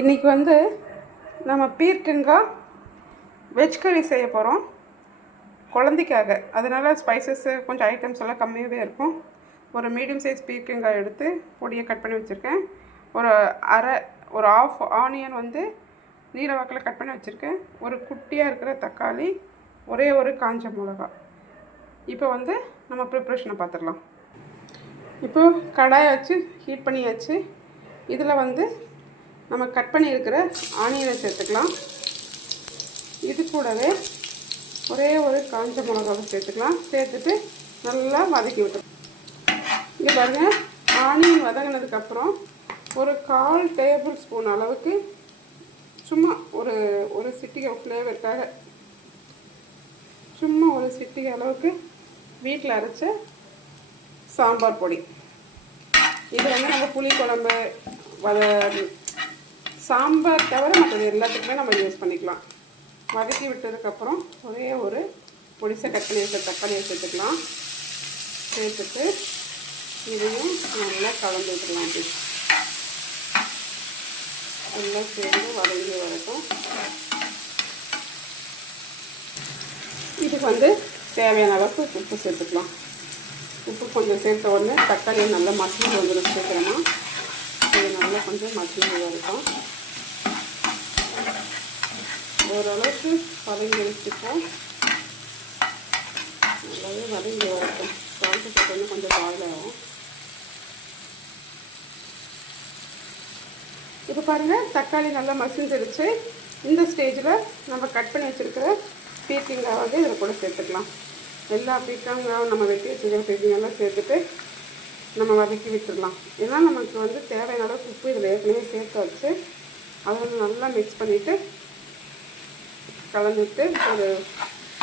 இன்றைக்கி வந்து நம்ம பீர்க்கங்காய் வெஜ் கறி செய்ய போகிறோம் குழந்தைக்காக. அதனால் ஸ்பைசஸ்ஸு கொஞ்சம் ஐட்டம்ஸ் எல்லாம் கம்மியாகவே இருக்கும். ஒரு மீடியம் சைஸ் பீர்க்கங்காய் எடுத்து பொடியை கட் பண்ணி வச்சுருக்கேன். ஒரு ஆஃப் ஆனியன் வந்து நீல வாக்கில் கட் பண்ணி வச்சுருக்கேன். ஒரு குட்டியாக இருக்கிற தக்காளி, ஒரே ஒரு காஞ்ச மிளகா. இப்போ வந்து நம்ம ப்ரிப்ரேஷனை பார்த்துடலாம். இப்போது கடாயை வச்சு ஹீட் பண்ணியாச்சு. இதில் வந்து நம்ம கட் பண்ணியிருக்கிற ஆனியனை சேர்த்துக்கலாம். இது கூடவே ஒரே ஒரு காஞ்ச மிளகாவை சேர்த்துக்கலாம். சேர்த்துட்டு நல்லா வதக்கி விட்டுருவோம். இங்கே பாருங்கள், ஆனியன் வதங்கினதுக்கப்புறம் ஒரு 1/4 டேபிள் ஸ்பூன் அளவுக்கு சும்மா ஒரு சிட்டிகை ஃப்ளேவருக்காக சும்மா ஒரு சிட்டிகை அளவுக்கு வீட்டில் அரைச்ச சாம்பார் பொடி. இது வந்து நம்ம புளி குழம்பு சாம்பார் தவிர மற்றது எல்லாத்துக்குமே நம்ம யூஸ் பண்ணிக்கலாம். வதக்கி விட்டதுக்கப்புறம் ஒரே ஒரு பொடிசை கட் பண்ணி வச்ச தக்காளியை சேர்த்துக்கலாம். சேர்த்துட்டு இதையும் நல்லா கலந்து விட்டுக்கலாம். அப்படி எல்லாம் சேர்ந்து வதங்கி வரட்டும். இதுக்கு வந்து தேவையான அளவுக்கு உப்பு சேர்த்துக்கலாம். உப்பு கொஞ்சம் சேர்த்த உடனே தக்காளியை நல்லா மசிஞ்சு வந்துடும். சேர்க்குறேன்னா இது நல்லா கொஞ்சம் மசிஞ்சு வரட்டும். ஓரளவுக்கு வதங்கி வச்சுப்போம். நல்லாவே வதங்கி வரட்டும். சால்ட்டு போட்டோன்னு கொஞ்சம் பாயில் ஆகும். இப்போ பாருங்கள், தக்காளி நல்லா மசிஞ்சிருச்சு. இந்த ஸ்டேஜில் நம்ம கட் பண்ணி வச்சுருக்கிற பீர்க்கங்காய் வந்து இதில் கூட சேர்த்துக்கலாம். எல்லா பீர்க்கங்காயும் நம்ம வெட்டி வச்சுருக்கிற பீர்க்கங்காயெல்லாம் சேர்த்துட்டு நம்ம வதக்கி விட்டுடலாம். ஏன்னா நமக்கு வந்து தேவையான அளவுக்கு உப்பு இதில் ஏற்கனவே சேர்த்து வச்சு அதை வந்து நல்லா மிக்ஸ் பண்ணிவிட்டு கலந்துட்டு ஒரு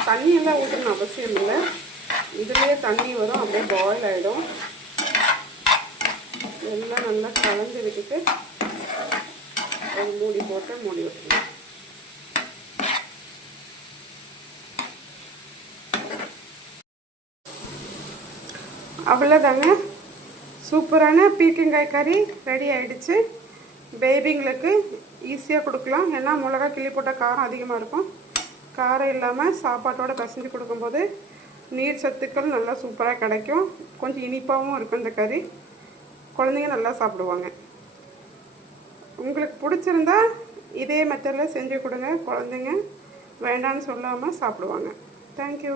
தண்ணியெல்லாம் ஊற்றணும் அவசியம் இல்லை. இதுலேயே தண்ணி வரும், அப்படியே பாயில் ஆகிடும். எல்லாம் நல்லா கலந்து விட்டுட்டு ஒரு மூடி போட்டு மூடி விட்டுருங்க. அவ்வளோதாங்க, சூப்பரான பீர்க்கங்காய் கறி ரெடி ஆகிடுச்சு. பேபிங்களுக்கு ஈஸியாக கொடுக்கலாம். ஏன்னா மிளகா கிள்ளி போட்டால் காரம் அதிகமாக இருக்கும். காரம் இல்லாமல் சாப்பாட்டோடு பிசைஞ்சு கொடுக்கும்போது நீர் சத்துக்கள் நல்லா சூப்பராக கிடைக்கும். கொஞ்சம் இனிப்பாகவும் இருக்கும் இந்த கறி. குழந்தைங்க நல்லா சாப்பிடுவாங்க. உங்களுக்கு பிடிச்சிருந்தா இதே மெத்தடில் செஞ்சு கொடுங்க. குழந்தைங்க வேண்டான்னு சொல்லாமல் சாப்பிடுவாங்க. தேங்க்யூ.